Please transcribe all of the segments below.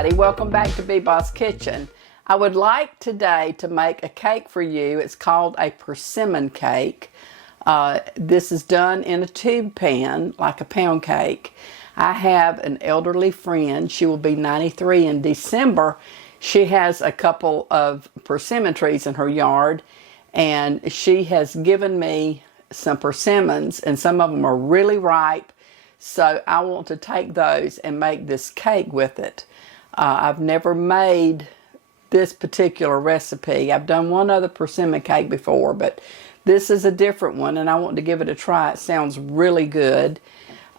everybody, welcome back to Bee Boss Kitchen. I would like today to make a cake for you. It's called a persimmon cake. This is done in a tube pan, like a pound cake. I have an elderly friend. She will be 93 in December. She has a couple of persimmon trees in her yard, and she has given me some persimmons, and some of them are really ripe. So I want to take those and make this cake with it. I've never made this particular recipe. I've done one other persimmon cake before, but this is a different one, and I want to give it a try. It sounds really good.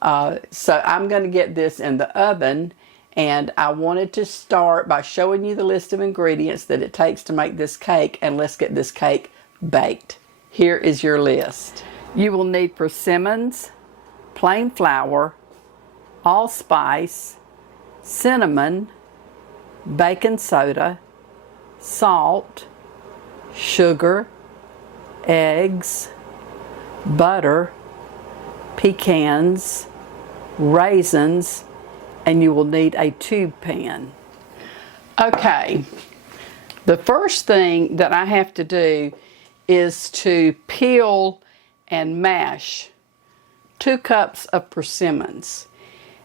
So I'm going to get this in the oven, and I wanted to start by showing you the list of ingredients that it takes to make this cake, and let's get this cake baked. Here is your list. You will need persimmons, plain flour, allspice, cinnamon, baking soda, salt, sugar, eggs, butter, pecans, raisins, and you will need a tube pan. Okay, the first thing that I have to do is to peel and mash 2 cups of persimmons.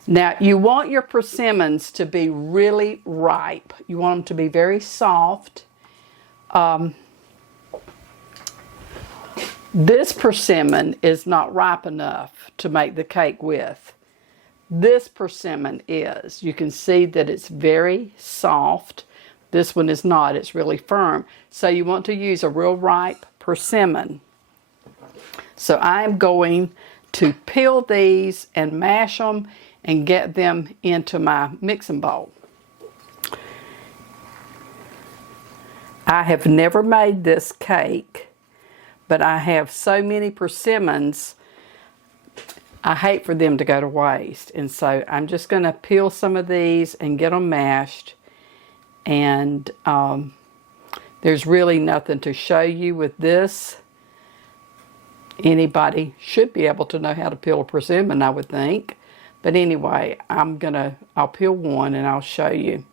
Now, you want your persimmons to be really ripe. You want them to be very soft. This persimmon is not ripe enough to make the cake with. This persimmon is. You can see that it's very soft. This one is not. It's really firm. So you want to use a real ripe persimmon. So I'm going to peel these and mash them and get them into my mixing bowl. I have never made this cake, but I have so many persimmons, I hate for them to go to waste. And so I'm just going to peel some of these and get them mashed. And there's really nothing to show you with this. Anybody should be able to know how to peel a persimmon, I would think. But anyway, I'll peel one and I'll show you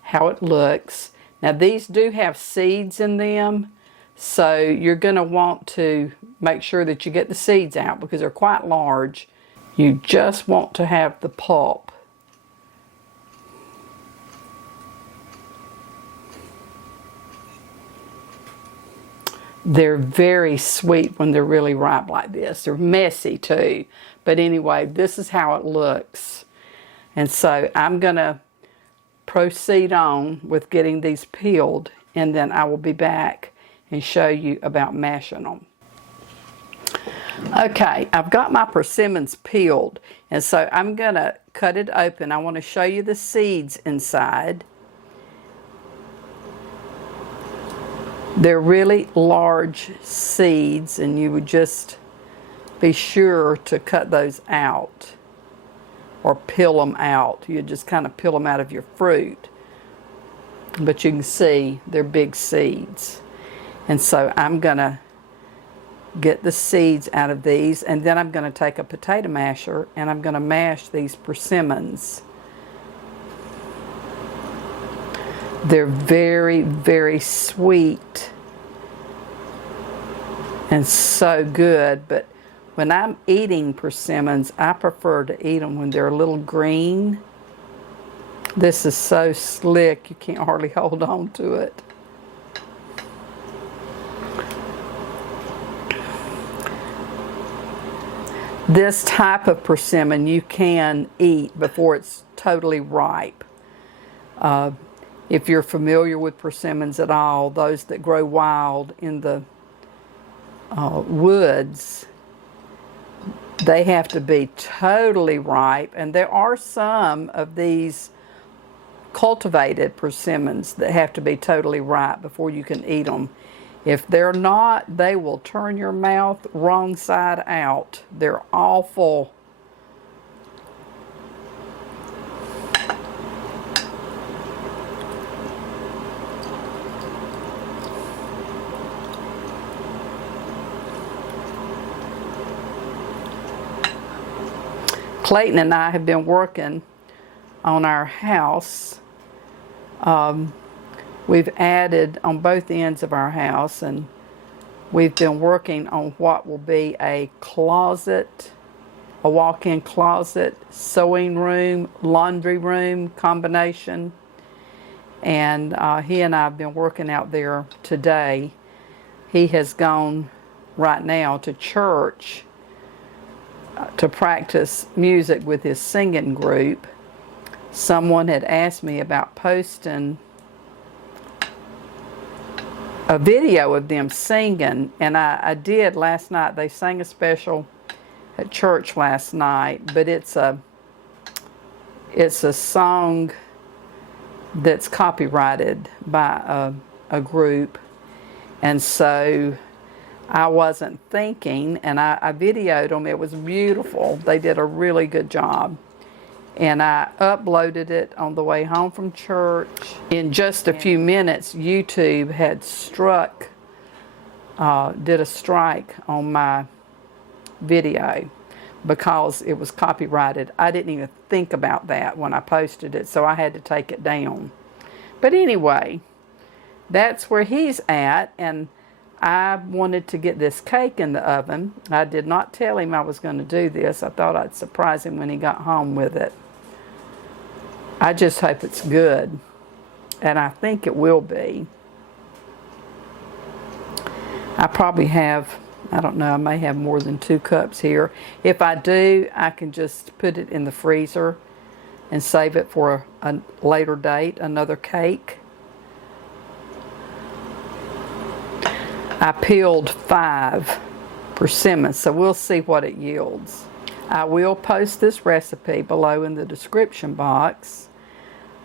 how it looks. Now these do have seeds in them, so you're going to want to make sure that you get the seeds out because they're quite large. You just want to have the pulp. They're very sweet when they're really ripe like this. They're messy too. But anyway, this is how it looks. And so I'm going to proceed on with getting these peeled, and then I will be back and show you about mashing them. Okay, I've got my persimmons peeled, and so I'm going to cut it open. I want to show you the seeds inside. They're really large seeds, and you would just be sure to cut those out or peel them out. You just kind of peel them out of your fruit. But you can see they're big seeds. And so I'm going to get the seeds out of these, and then I'm going to take a potato masher and I'm going to mash these persimmons. They're very, very sweet and so good, but when I'm eating persimmons, I prefer to eat them when they're a little green. This is so slick, you can't hardly hold on to it. This type of persimmon you can eat before it's totally ripe. If you're familiar with persimmons at all, those that grow wild in the woods, they have to be totally ripe, and there are some of these cultivated persimmons that have to be totally ripe before you can eat them. If they're not, they will turn your mouth wrong side out. They're awful. Clayton and I have been working on our house We've added on both ends of our house, and we've been working on what will be a closet, a walk-in closet, sewing room, laundry room combination. And he and I have been working out there today. He has gone right now to church to practice music with his singing group. Someone had asked me about posting a video of them singing, and I did last night. They sang a special at church last night, but it's a song that's copyrighted by a group, and so I wasn't thinking, and I videoed them. It was beautiful. They did a really good job. And I uploaded it on the way home from church. In just a few minutes, YouTube had did a strike on my video because it was copyrighted. I didn't even think about that when I posted it, so I had to take it down. But anyway, that's where he's at, and I wanted to get this cake in the oven. I did not tell him I was going to do this. I thought I'd surprise him when he got home with it. I just hope it's good, and I think it will be. I probably have, I don't know, I may have more than 2 cups here. If I do, I can just put it in the freezer and save it for a later date, another cake. I peeled 5 persimmons, so we'll see what it yields. I will post this recipe below in the description box.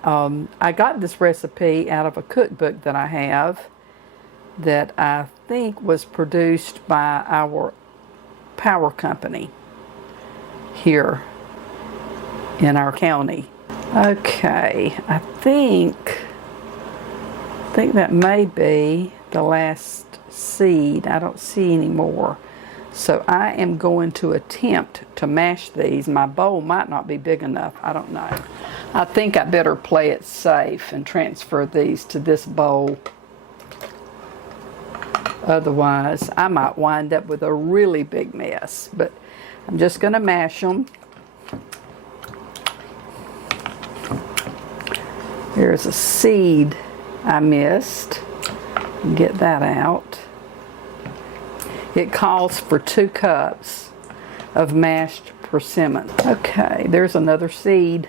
I got this recipe out of a cookbook that I have that I think was produced by our power company here in our county. Okay, I think that may be the last seed. I don't see any more. So I am going to attempt to mash these. My bowl might not be big enough. I don't know. I think I better play it safe and transfer these to this bowl. Otherwise, I might wind up with a really big mess. But I'm just going to mash them. There's a seed I missed. Get that out. It calls for 2 cups of mashed persimmon. Okay, there's another seed.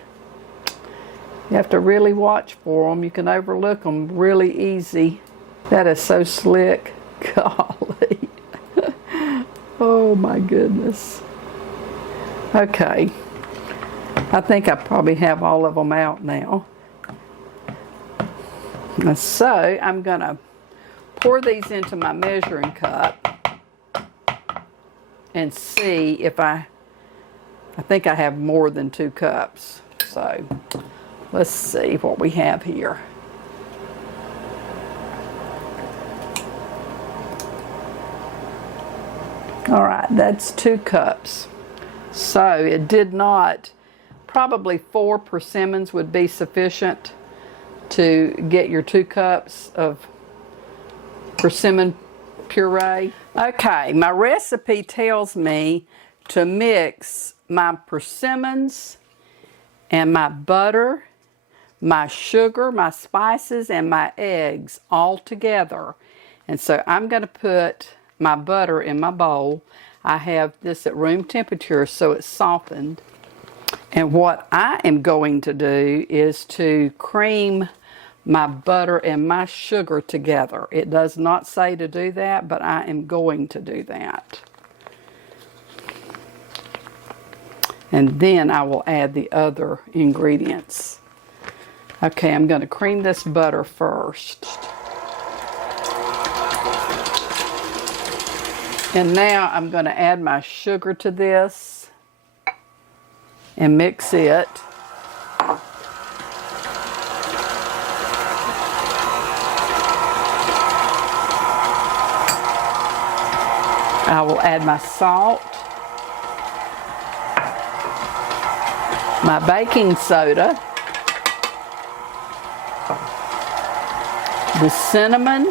You have to really watch for them. You can overlook them really easy. That is so slick. Golly. Oh my goodness. Okay. I think I probably have all of them out now. And so I'm going to pour these into my measuring cup and see if I think I have more than 2 cups. So let's see what we have here. All right, that's 2 cups. So it did not, probably 4 persimmons would be sufficient to get your 2 cups of persimmon puree. Okay, my recipe tells me to mix my persimmons and my butter, my sugar, my spices, and my eggs all together. And so I'm going to put my butter in my bowl. I have this at room temperature so it's softened. And what I am going to do is to cream my butter and my sugar together. It does not say to do that, but I am going to do that. And then I will add the other ingredients. Okay, I'm going to cream this butter first. And now I'm going to add my sugar to this and mix it. I will add my salt, my baking soda, the cinnamon,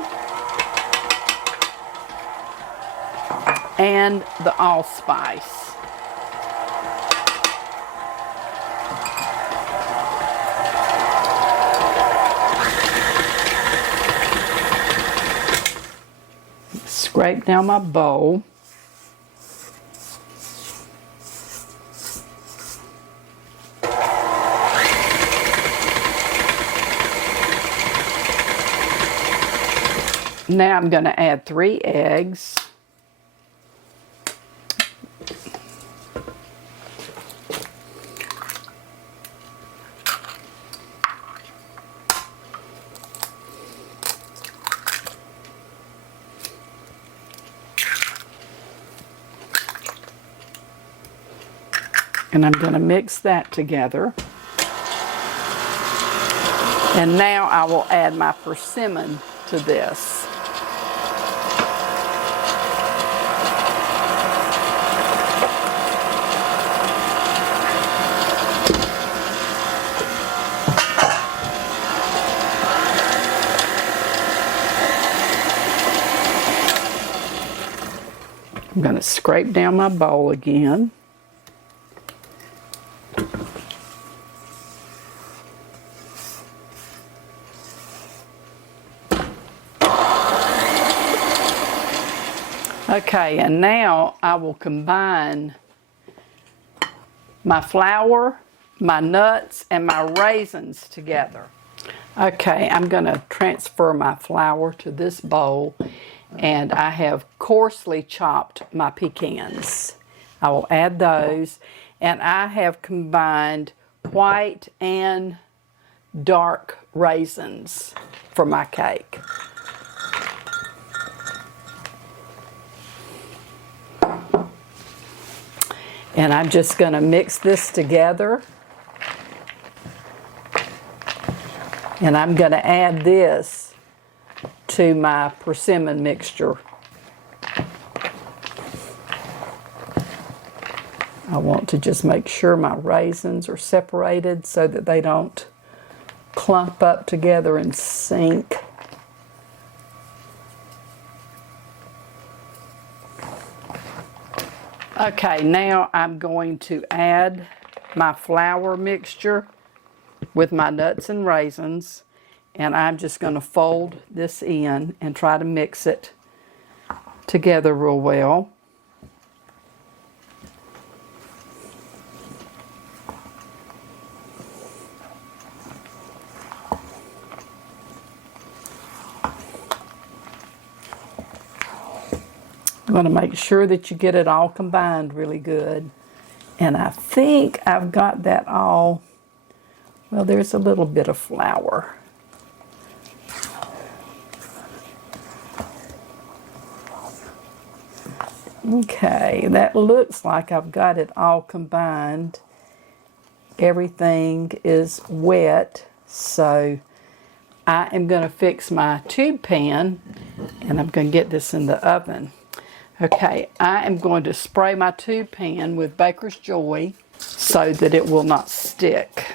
and the allspice. Scrape down my bowl. Now I'm going to add 3 eggs. And I'm going to mix that together. And now I will add my persimmon to this. I'm going to scrape down my bowl again. Okay, and now I will combine my flour, my nuts, and my raisins together. Okay, I'm going to transfer my flour to this bowl, and I have coarsely chopped my pecans. I will add those, and I have combined white and dark raisins for my cake. And I'm just going to mix this together. And I'm going to add this to my persimmon mixture. I want to just make sure my raisins are separated so that they don't clump up together and sink. Okay, now I'm going to add my flour mixture with my nuts and raisins, and I'm just going to fold this in and try to mix it together real well. I'm going to make sure that you get it all combined really good. And I think I've got that all. Well, there's a little bit of flour. Okay, that looks like I've got it all combined. Everything is wet, so I am going to fix my tube pan, and I'm going to get this in the oven. Okay, I am going to spray my tube pan with Baker's Joy so that it will not stick.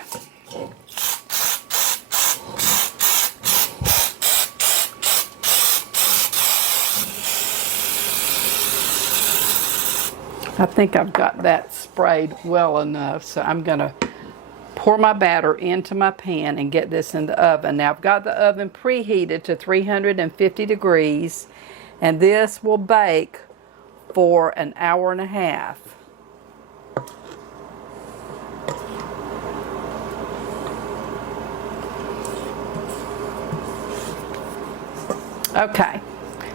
I think I've got that sprayed well enough, so I'm going to pour my batter into my pan and get this in the oven. Now I've got the oven preheated to 350 degrees, and this will bake for an hour and a half. Okay,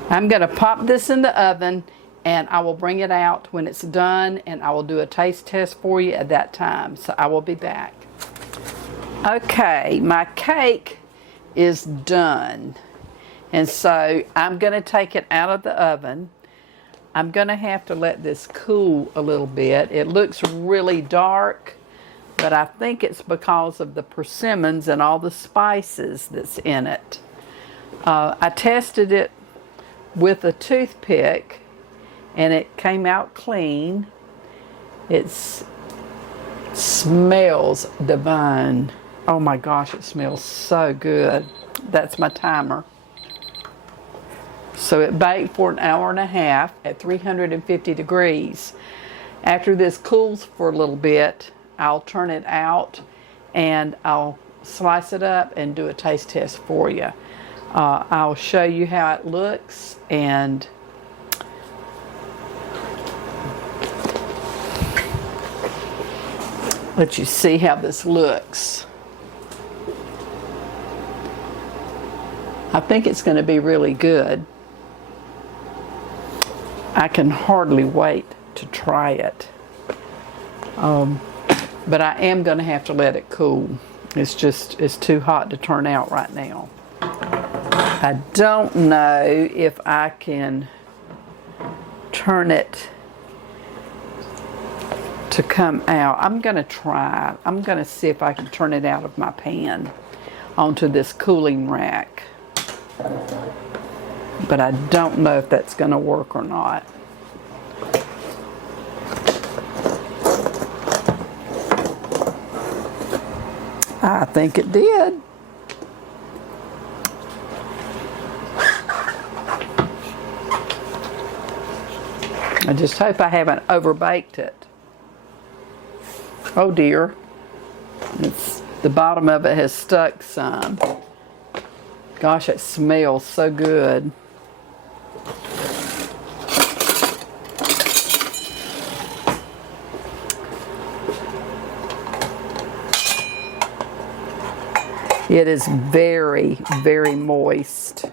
I'm going to pop this in the oven, and I will bring it out when it's done, and I will do a taste test for you at that time. So I will be back. Okay, my cake is done, and so I'm going to take it out of the oven. I'm going to have to let this cool a little bit. It looks really dark, but I think it's because of the persimmons and all the spices that's in it. I tested it with a toothpick, and it came out clean. It smells divine. Oh my gosh, it smells so good. That's my timer. So it baked for an hour and a half at 350 degrees. After this cools for a little bit, I'll turn it out and I'll slice it up and do a taste test for you. I'll show you how it looks and let you see how this looks. I think it's going to be really good. I can hardly wait to try it. But I am going to have to let it cool. It's too hot to turn out right now. I don't know if I can turn it to come out. I'm going to try. I'm going to see if I can turn it out of my pan onto this cooling rack. But I don't know if that's going to work or not. I think it did. I just hope I haven't overbaked it. Oh dear. The bottom of it has stuck some. Gosh, it smells so good. It is very, very moist.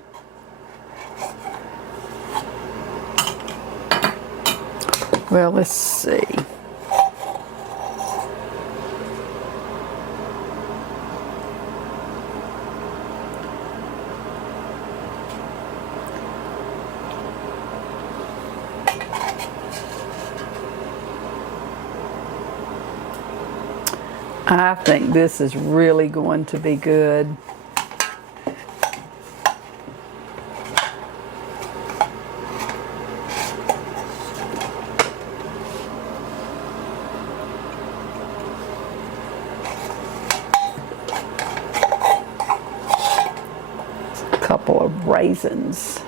Well, let's see. I think this is really going to be good. A couple of raisins.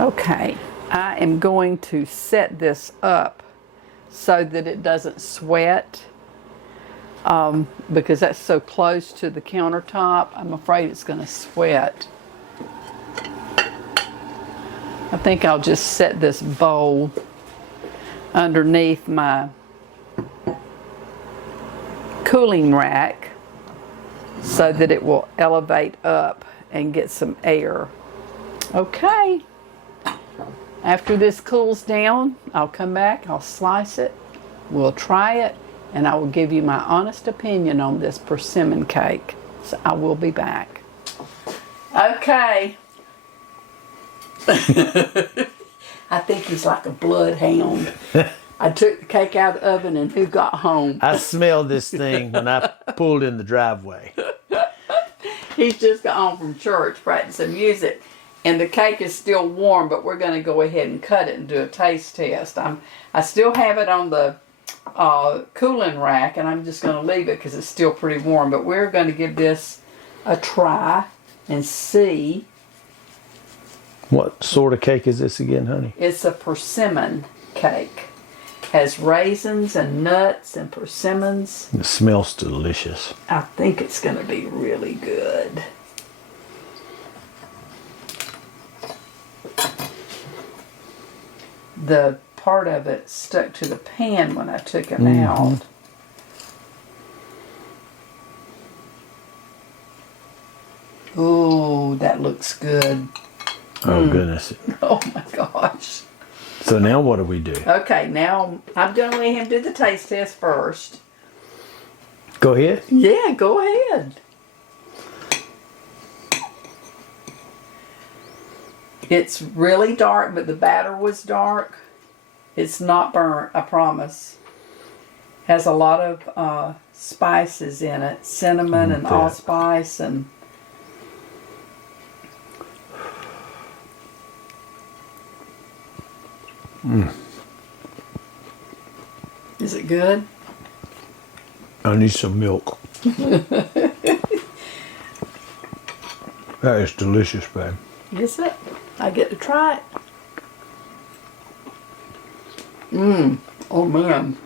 Okay, I am going to set this up so that it doesn't sweat because that's so close to the countertop. I'm afraid it's going to sweat. I think I'll just set this bowl underneath my cooling rack so that it will elevate up and get some air. Okay. After this cools down, I'll come back, I'll slice it, we'll try it, and I will give you my honest opinion on this persimmon cake. So I will be back. Okay. I think he's like a bloodhound. I took the cake out of the oven and who got home? I smelled this thing when I pulled in the driveway. He's just got home from church practicing music. And the cake is still warm, but we're going to go ahead and cut it and do a taste test. I still have it on the cooling rack, and I'm just going to leave it because it's still pretty warm. But we're going to give this a try and see. What sort of cake is this again, honey? It's a persimmon cake. Has raisins and nuts and persimmons. It smells delicious. I think it's going to be really good. The part of it stuck to the pan when I took it out. Ooh, that looks good. Oh, goodness. Oh my gosh. So now what do we do? Okay, now I'm going to let him do the taste test first. Go ahead. Yeah, go ahead. It's really dark, but the batter was dark. It's not burnt, I promise. Has a lot of spices in it. Cinnamon and allspice and... Is it good? I need some milk. That is delicious, babe. Is it? I get to try it. Mmm. Oh man.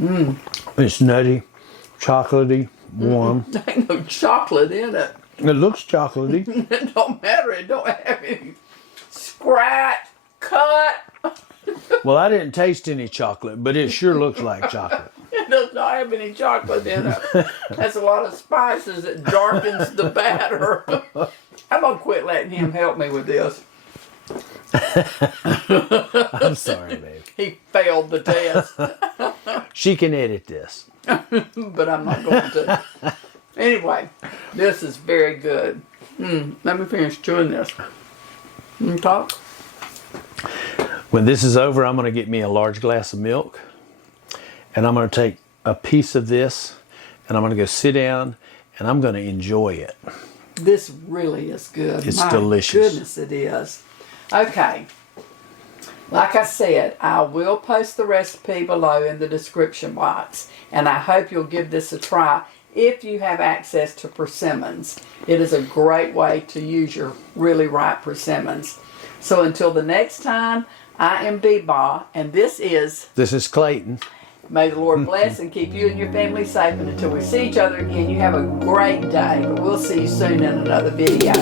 Mmm. It's nutty, chocolatey, warm. There ain't no chocolate in it. It looks chocolatey. It don't matter. It don't have any scratch, cut. Well, I didn't taste any chocolate, but it sure looks like chocolate. It does not have any chocolate in it. That's a lot of spices that darkens the batter. I'm going to quit letting him help me with this. I'm sorry, babe. He failed the test. She can edit this. But I'm not going to. Anyway, this is very good. Let me finish chewing this. Talk. When this is over, I'm going to get me a large glass of milk. And I'm going to take a piece of this. And I'm going to go sit down. And I'm going to enjoy it. This really is good. It's My delicious. Goodness, it is. Okay. Like I said, I will post the recipe below in the description box. And I hope you'll give this a try if you have access to persimmons. It is a great way to use your really ripe persimmons. So until the next time, I am Beba, and this is Clayton. May the Lord bless and keep you and your family safe. And until we see each other again, you have a great day. But we'll see you soon in another video.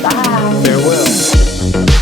Bye. Farewell.